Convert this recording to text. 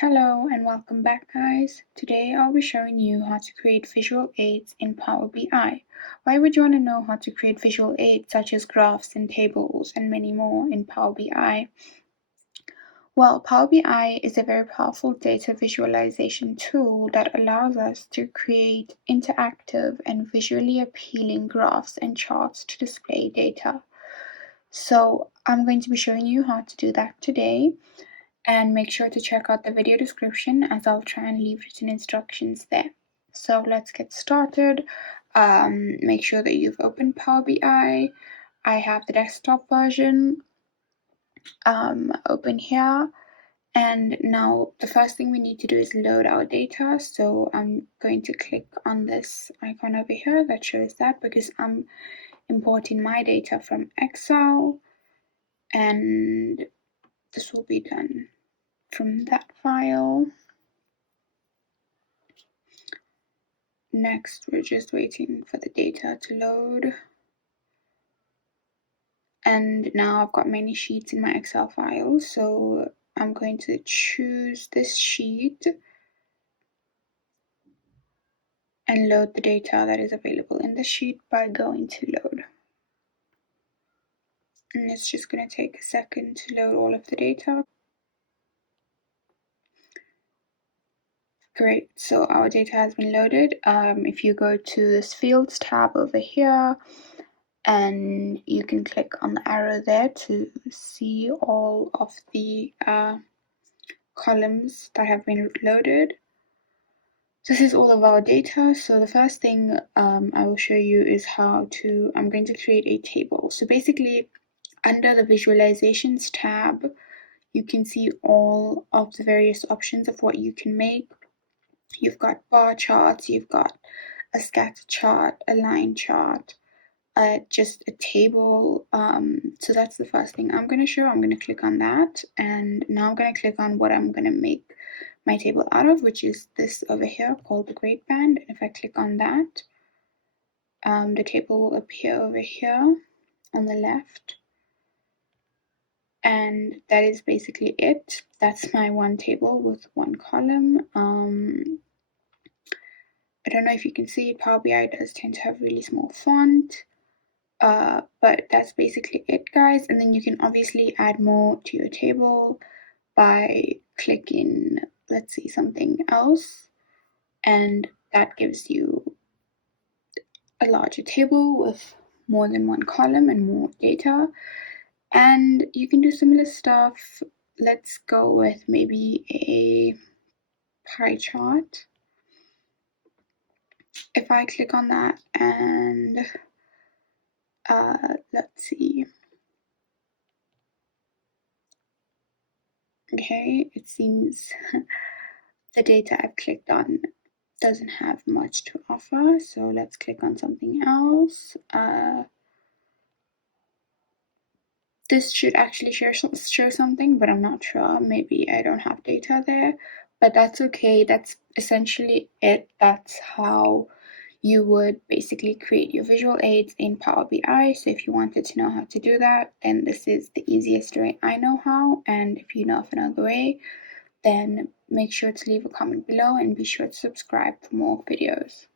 Hello and welcome back, guys. Today I'll be showing you how to create visual aids in Power BI. Why would you want to know how to create visual aids such as graphs and tables and many more in Power BI? Well, Power BI is a very powerful data visualization tool that allows us to create interactive and visually appealing graphs and charts to display data. So I'm going to be showing you how to do that today. And make sure to check out the video description as I'll try and leave written instructions there. So let's get started. Make sure that you've opened Power BI. I have the desktop version open here. And now the first thing we need to do is load our data. So I'm going to click on this icon over here that shows that because I'm importing my data from Excel, and this will be done from that file. Next, we're just waiting for the data to load. And now I've got many sheets in my Excel file, so I'm going to choose this sheet and load the data that is available in the sheet by going to load. And it's just going to take a second to load all of the data. Great, so our data has been loaded. If you go to this fields tab over here, and you can click on the arrow there to see all of the columns that have been loaded. This is all of our data. So the first thing I will show you is how to, I'm going to create a table. So basically under the visualizations tab, you can see all of the various options of what you can make. You've got bar charts, you've got a scatter chart, a line chart, just a table. So that's the first thing I'm going to show. I'm going to click on that, and now I'm going to click on what I'm going to make my table out of, which is this over here called the grade band. And if I click on that, the table will appear over here on the left, and that is basically it. That's my one table with one column. I don't know if you can see, Power BI does tend to have really small font. But that's basically it, guys. And then you can obviously add more to your table by clicking, let's see, something else, and that gives you a larger table with more than one column and more data. And you can do similar stuff. Let's go with maybe a pie chart. If I click on that and let's see. Okay, it seems the data I've clicked on doesn't have much to offer, so let's click on something else. This should actually show something, but I'm not sure. Maybe I don't have data there, but that's okay. That's essentially it. That's how you would basically create your visual aids in Power BI. So if you wanted to know how to do that, then this is the easiest way I know how. And if you know of another way, then make sure to leave a comment below and be sure to subscribe for more videos.